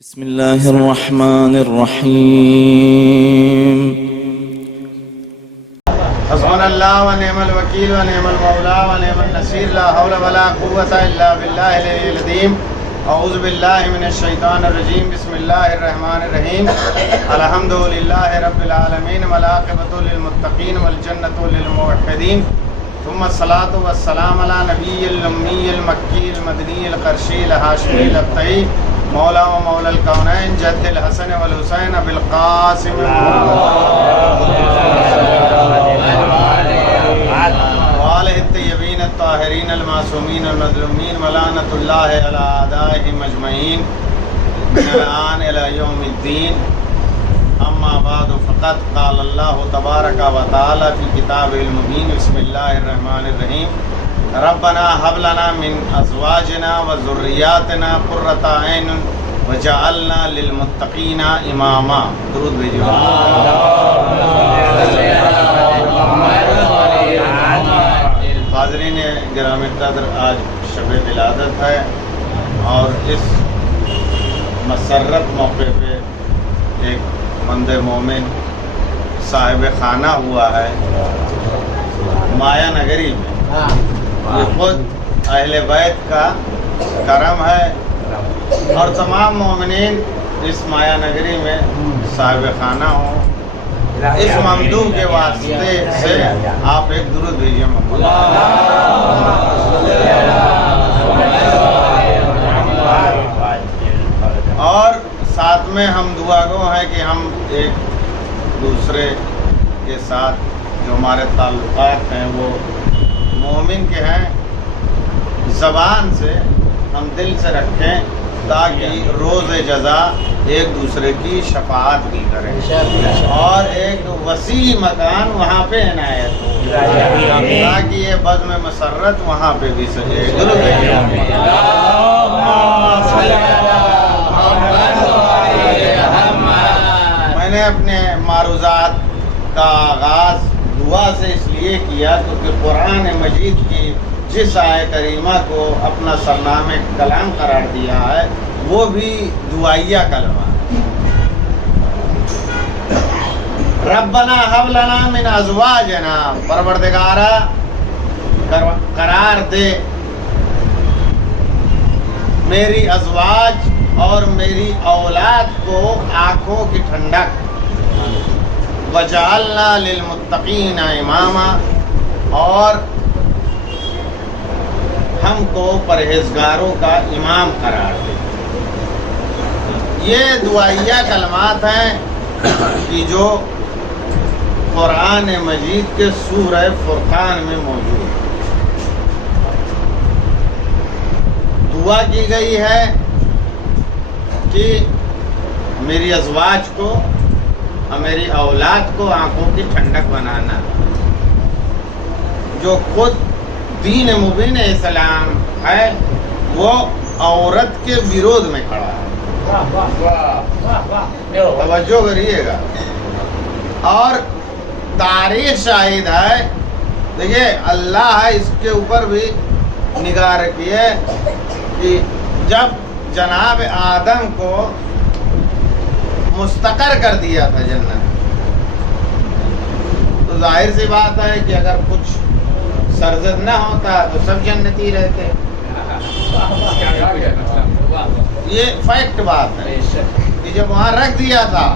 بسم الله الرحمن الرحيم. حسبنا الله ونعم الوكيل ونعم المولى ونعم النصير. لا حول ولا قوة إلا بالله العلي العظيم. أعوذ بالله من الشيطان الرجيم. بسم الله الرحمن الرحيم. الحمد لله رب العالمين والعاقبة للمتقين والجنة للموحدين. ثم الصلاة والسلام على نبي الأمي المكي المدني القرشي الهاشمي الأبطحي مولا و مولا الكونين جد الحسن والحسين بالقاسم وآله الطيبين الطاهرين المعصومين المظلومين ولعنة الله على أعدائهم أجمعين من الآن إلى يوم الدين. أما بعد فقد قال الله تبارك وتعالى في كتابه المبين. بسم الله الرحمن الرحيم. ربنا هب لنا من ازواجنا وذرياتنا قرة اعین وجعلنا للمتقین اماما. درود بھیجیے. حاضرین گرامی قدر، آج شب ولادت ہے اور اس مسرت موقع پہ ایک مند مومن صاحب خانہ ہوا ہے مایا نگری میں. یہ خود اہل بیت کا کرم ہے اور تمام مومنین اس مایا نگری میں صاحب خانہ ہوں. اس ممدوح کے واسطے سے آپ ایک درود بھیجیے محمد. اور ساتھ میں ہم دعا گو ہیں کہ ہم ایک دوسرے کے ساتھ جو ہمارے تعلقات ہیں وہ مومن کے ہیں، زبان سے ہم دل سے رکھیں تاکہ روز جزا ایک دوسرے کی شفاعت بھی کریں اور ایک وسیع مکان وہاں پہ عنایت ہو تاکہ یہ بزم مسرت وہاں پہ بھی سجے. میں نے اپنے معروضات کا آغاز دعا سے اس لیے کیا کیونکہ قرآن مجید کی جس آیہ کریمہ کو اپنا سرنامہ کلام قرار دیا ہے وہ بھی دعائیہ کلمہ ہے. ربنا هب لنا من ازواجنا، پروردگارا قرار دے میری ازواج اور میری اولاد کو آنکھوں کی ٹھنڈک. وجعلنا للمتقین اماما، اور ہم کو پرہیزگاروں کا امام قرار دے. یہ دعائیہ کلمات ہیں کہ جو قرآن مجید کے سورہ فرقان میں موجود ہیں. دعا کی گئی ہے کہ میری ازواج کو اور میری اولاد کو آنکھوں کی ٹھنڈک بنانا. جو خود دین مبین اسلام ہے وہ عورت کے ویرودھ میں کھڑا ہے. توجہ کریے گا. اور تاریخ شاہد ہے. دیکھیے اللہ ہے اس کے اوپر بھی نگاہ رکھیے کہ جب جناب آدم کو مستقر کر دیا تھا جنت، تو ظاہر سی بات ہے کہ اگر کچھ سرزد نہ ہوتا تو سب جنتی رہتے. یہ فیکٹ بات ہے کہ جب وہاں رکھ دیا تھا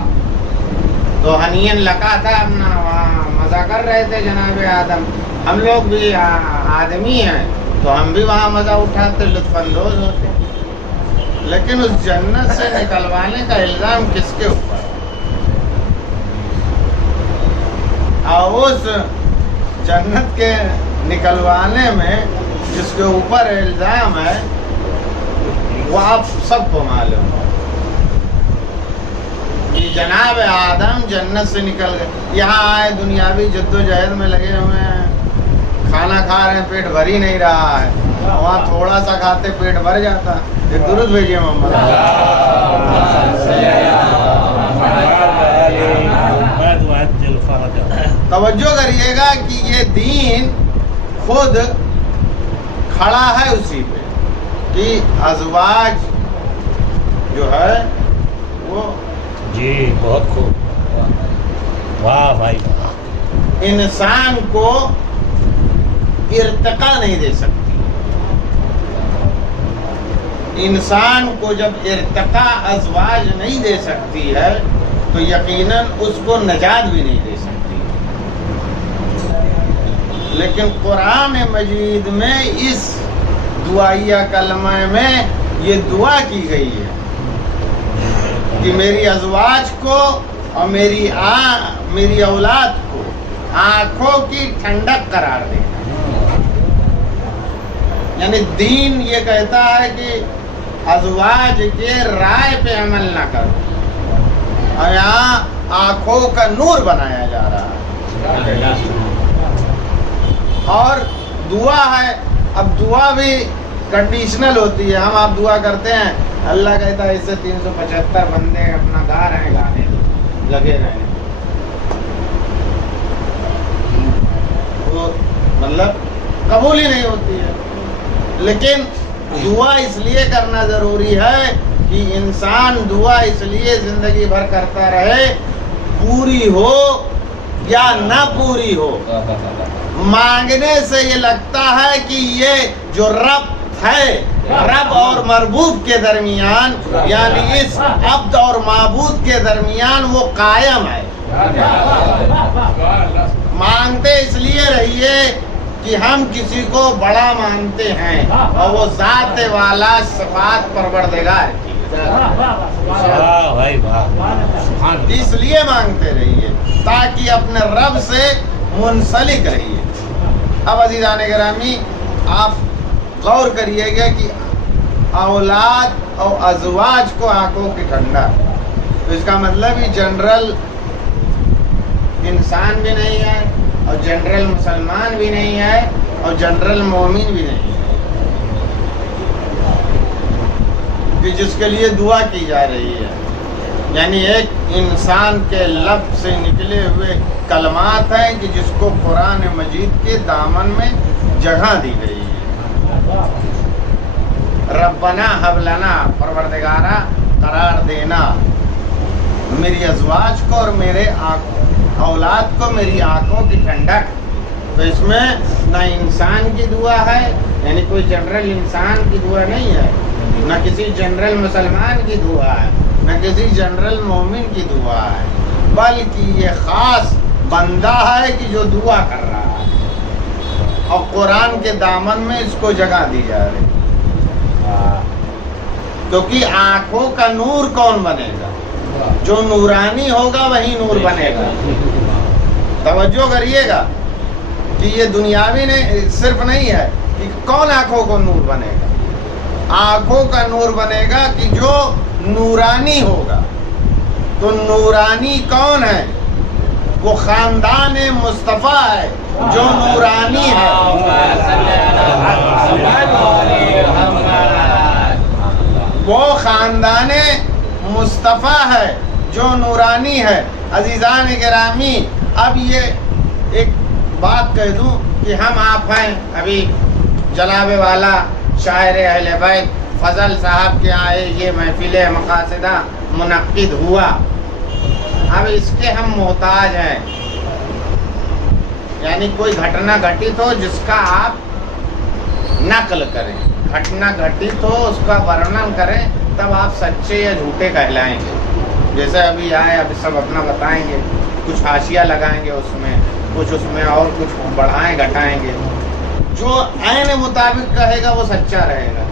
تو ہنین لگا تھا اپنا، وہاں مزہ کر رہے تھے جناب آدم. ہم لوگ بھی آدمی ہیں تو ہم بھی وہاں مزہ اٹھاتے، لطف اندوز ہوتے. لیکن اس جنت سے نکلوانے کا الزام کس کے اوپر ہے؟ اور اس جنت کے نکلوانے میں جس کے اوپر الزام ہے وہ آپ سب کو معلوم ہے کہ جناب آدم جنت سے نکل گئے، یہاں آئے دنیاوی جدوجہد میں لگے ہوئے ہیں، کھانا کھا رہے ہیں، پیٹ بھر ہی نہیں رہا ہے. وہاں تھوڑا سا کھاتے پیٹ بھر جاتا. ایک درود بھیجیے محمد. توجہ کریے گا کہ یہ دین خود کھڑا ہے اسی پہ کہ ازواج جو ہے جی بہت خوب، واہ بھائی واہ. انسان کو ارتقا نہیں دے سکتی. انسان کو جب ارتقا ازواج نہیں دے سکتی ہے تو یقیناً اس کو نجات بھی نہیں دے سکتی. لیکن قرآن مجید میں اس دعائیہ کلمہ میں یہ دعا کی گئی ہے کہ میری ازواج کو اور میری اولاد کو آنکھوں کی ٹھنڈک قرار دینا. یعنی دین یہ کہتا ہے کہ ازواج کے رائے پہ عمل نہ کرو، اور یہاں آنکھوں کا نور بنایا جا رہا ہے. اور دعا ہے، اب دعا بھی کنڈیشنل ہوتی ہے. ہم آپ دعا کرتے ہیں، اللہ کہتا ہے اس سے 375 بندے اپنا گا رہے ہیں، گانے لگے رہے ہیں، وہ مطلب قبول ہی نہیں ہوتی ہے. لیکن دعا اس لیے کرنا ضروری ہے کہ انسان دعا اس لیے زندگی بھر کرتا رہے، پوری ہو یا نہ پوری ہو، مانگنے سے یہ لگتا ہے کہ یہ جو رب ہے، رب اور مربوب کے درمیان، یعنی اس عبد اور معبود کے درمیان وہ قائم ہے. مانگتے اس لیے رہیے کہ ہم کسی کو بڑا مانتے ہیں اور وہ ذات والا صفات پروردگار کی، اس لیے مانگتے رہیے تاکہ اپنے رب سے منسلک رہیے. اب عزیزان گرامی، آپ غور کریے گا کہ اولاد اور ازواج کو آنکھوں کی ٹھنڈا، تو اس کا مطلب ہی جنرل انسان بھی نہیں ہے، اور جنرل مسلمان بھی نہیں ہے، اور جنرل مومن بھی نہیں ہے، کہ جس کے لیے دعا کی جا رہی ہے. یعنی ایک انسان کے لب سے نکلے ہوئے کلمات ہیں کہ جس کو قرآن مجید کے دامن میں جگہ دی گئی ہے. ربنا حب لنا، پروردگارا قرار دینا میری ازواج کو اور میرے اولاد کو میری آنکھوں کی ٹھنڈک. تو اس میں نہ انسان کی دعا ہے، یعنی کوئی جنرل انسان کی دعا نہیں ہے، نہ کسی جنرل مسلمان کی دعا ہے، نہ کسی جنرل مومن کی دعا ہے، بلکہ یہ خاص بندہ ہے کہ جو دعا کر رہا ہے، اور قرآن کے دامن میں اس کو جگہ دی جا رہی ہے. کیونکہ آنکھوں کا نور کون بنے گا؟ جو نورانی ہوگا وہی نور بنے گا. توجہ کریے گا کہ یہ دنیاوی نہیں صرف نہیں ہے کہ کون آنکھوں کو نور بنے گا. آنکھوں کا نور بنے گا کہ جو نورانی ہوگا. تو نورانی کون ہے؟ وہ خاندان مصطفیٰ ہے جو نورانی ہے. وہ خاندان مصطفیٰ ہے جو نورانی ہے. عزیزان گرامی، اب یہ ایک بات کہہ دوں کہ ہم آپ ہیں، ابھی جناب والا شاعر اہل بیت فضل صاحب کے آئے یہ محفل مقاصدہ منعقد ہوا. اب اس کے ہم محتاج ہیں، یعنی کوئی گھٹنا گھٹت ہو جس کا آپ نقل کریں، گھٹنا گھٹت ہو اس کا ورنن کریں، تب آپ سچے یا جھوٹے کہلائیں گے. جیسے ابھی آئے، ابھی سب اپنا بتائیں گے، کچھ حاشیہ لگائیں گے اس میں، کچھ اس میں اور کچھ بڑھائیں گھٹائیں گے. جو عین مطابق کہے گا وہ سچا رہے گا،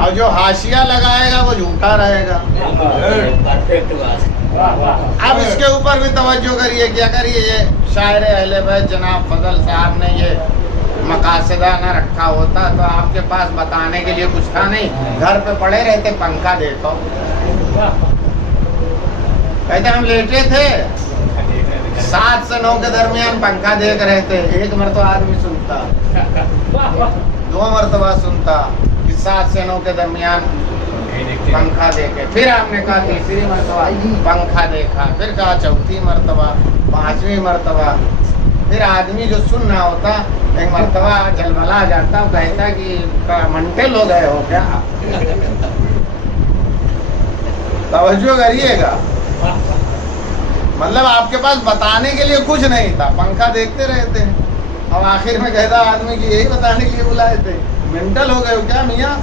اور جو حاشیہ لگائے گا وہ جھوٹا رہے گا. اب اس کے اوپر بھی توجہ کریے کہ اگر یہ شاعر اہل بیت جناب فضل صاحب نے یہ مقاصدہ نہ رکھا ہوتا تو آپ کے پاس بتانے کے لیے کچھ تھا نہیں. گھر پہ پڑے رہتے، پنکھا دیکھو، کہتے ہم لیٹے تھے 7 سے 9 کے درمیان پنکھا دیکھ رہے تھے. ایک مرتبہ آدمی سنتا، 2 مرتبہ سنتا کہ 7 سے 9 کے درمیان پنکھا دیکھے. پھر آپ نے کہا تیسری مرتبہ پنکھا دیکھا، پھر کہا چوتھی مرتبہ، 5ویں مرتبہ. پھر آدمی جو سن رہا ہوتا ایک مرتبہ جلبلا جاتا، وہ کہتا کہ منٹل ہو گئے ہو کیا؟ توجہ کریے گا، مطلب آپ کے پاس بتانے کے لیے کچھ نہیں تھا، پنکھا دیکھتے رہتے ہیں، اب آخر میں کہتا آدمی کی یہی بتانے کے لیے بلائے تھے، مینٹل ہو گئے ہو کیا میاں؟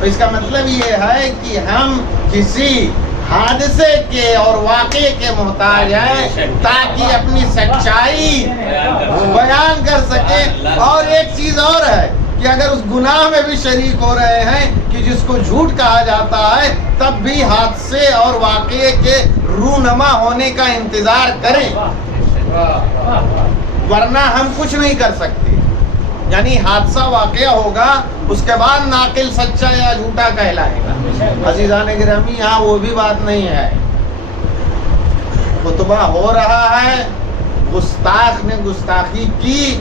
تو اس کا مطلب یہ ہے کہ ہم کسی حادثے کے اور واقعے کے محتاج ہیں تاکہ اپنی سچائی بیان کر سکیں۔ اور ایک چیز اور ہے کہ اگر اس گناہ میں بھی شریک ہو رہے ہیں کہ جس کو جھوٹ کہا جاتا ہے، تب بھی حادثے اور واقعے کے رونما ہونے کا انتظار کریں، ورنہ ہم کچھ نہیں کر سکتے۔ یعنی حادثہ واقعہ ہوگا، اس کے بعد ناقل سچا یا جھوٹا کہلائے گا۔ عزیزان گرامی، یہاں وہ بھی بات نہیں ہے، خطبہ ہو رہا ہے، گستاخ نے گستاخی کی،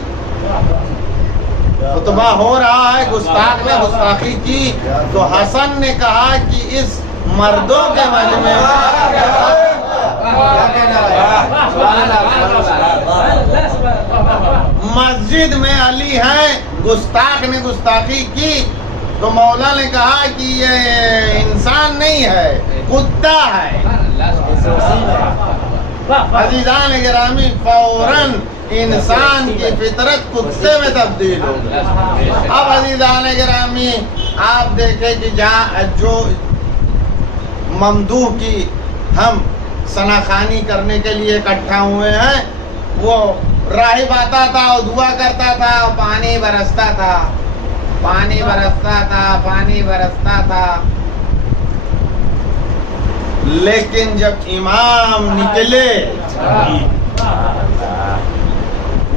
خطبہ ہو رہا ہے، گستاخ نے گستاخی کی، تو حسن نے کہا کہ اس مردوں کے مجمع مسجد میں علی ہے، گستاخ نے گستاخی کی، تو مولا نے کہا کہ یہ انسان نہیں ہے، کتا ہے۔ عزیزان گرامی، فوراً انسان کی فطرت کتے میں تبدیل ہو گئی۔ اب عزیزان گرامی، آپ دیکھیں کہ جہاں جو ممدوح کی ہم ثناخوانی کرنے کے لیے اکٹھا ہوئے ہیں، وہ راہب آتا تھا اور دعا کرتا تھا اور پانی برستا تھا، پانی برستا تھا، پانی برستا تھا، لیکن جب امام نکلے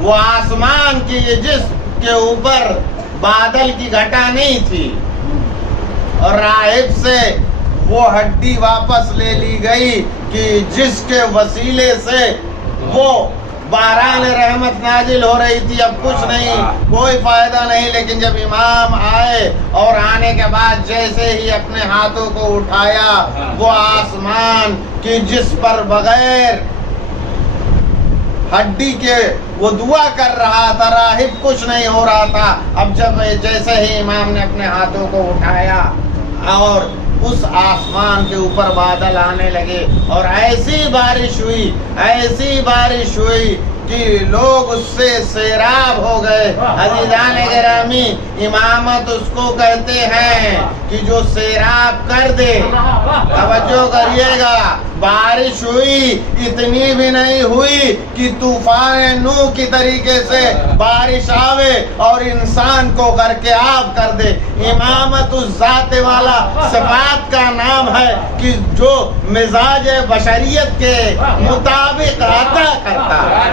وہ آسمان کی یہ جسم کے اوپر بادل کی گھٹا نہیں تھی، اور راہب سے وہ ہڈی واپس لے لی گئی کہ جس کے وسیلے سے وہ باران رحمت نازل ہو رہی تھی۔ اب کچھ نہیں، کوئی فائدہ نہیں، لیکن جب امام آئے اور آنے کے بعد جیسے ہی اپنے ہاتھوں کو اٹھایا، وہ آسمان کی جس پر بغیر ہڈی کے وہ دعا کر رہا تھا، راہب کچھ نہیں ہو رہا تھا۔ اب جب جیسے ہی امام نے اپنے ہاتھوں کو اٹھایا اور اس آسمان کے اوپر بادل آنے لگے، اور ایسی بارش ہوئی، ایسی بارش ہوئی کہ لوگ اس سے سیراب ہو گئے۔ عزیزان گرامی، امامت اس کو کہتے ہیں کہ جو سیراب کر دے۔ توجہ کریے گا، بارش ہوئی، اتنی بھی نہیں ہوئی کہ طوفان نوح کی طریقے سے بارش آوے اور انسان کو غرق آب کر دے۔ امامت اس ذات والا صفات کا نام ہے کہ جو مزاج بشریت کے مطابق عطا کرتا ہے۔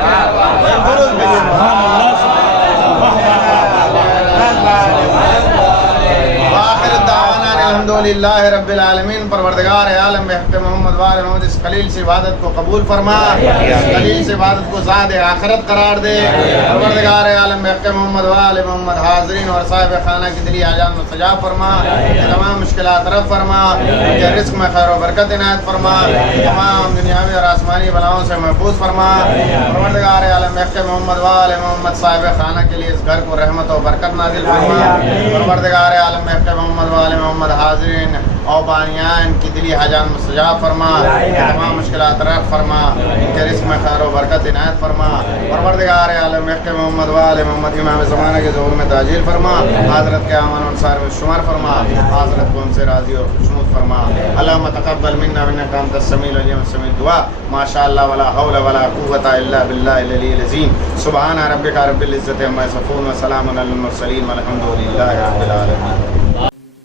الحمدللہ رب العالمین۔ پروردگار عالم بحق محمد وآل محمد اس خلیل سے عبادت کو قبول فرما، اس خلیل سے عبادت کو زاد آخرت قرار دے۔ پروردگار عالم بحق محمد وآل محمد حاضرین اور صاحب خانہ کی دلی حاجات مستجاب فرما، تمام مشکلات رفع فرما، ان کے رزق میں خیر و برکت عنایت فرما، تمام دنیاوی اور آسمانی بلاؤں سے محفوظ فرما۔ پروردگار عالم بحق محمد وآل محمد صاحب خانہ کے لیے اس گھر کو رحمت و برکت نازل فرما۔ پروردگار عالم بحق محمد وآل محمد حاضرین اور بانیان کی دلی حاجات مستجاب فرما، تمام مشکلات رفع فرما، ان کے رزق میں خیر و برکت عنایت فرما۔ پروردگار عالم بحق محمد وآل محمد امام زمانہ کے ظہور میں تاجیل فرما، حضرت کے اعمال و انصار میں شمار فرما، حضرت کو ان سے راضی اور خوشنود فرما۔ اللہم تقبل منا انک انت السمیع العلیم السمیع الدعاء، ما شاء اللہ ولا حول ولا قوة الا باللہ العلی العظیم۔ سبحان ربک رب العزۃ عما یصفون وسلام علی المرسلین والحمد للہ رب العالمین۔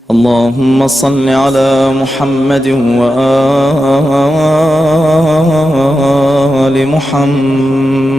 اللهم صل على محمد وآل محمد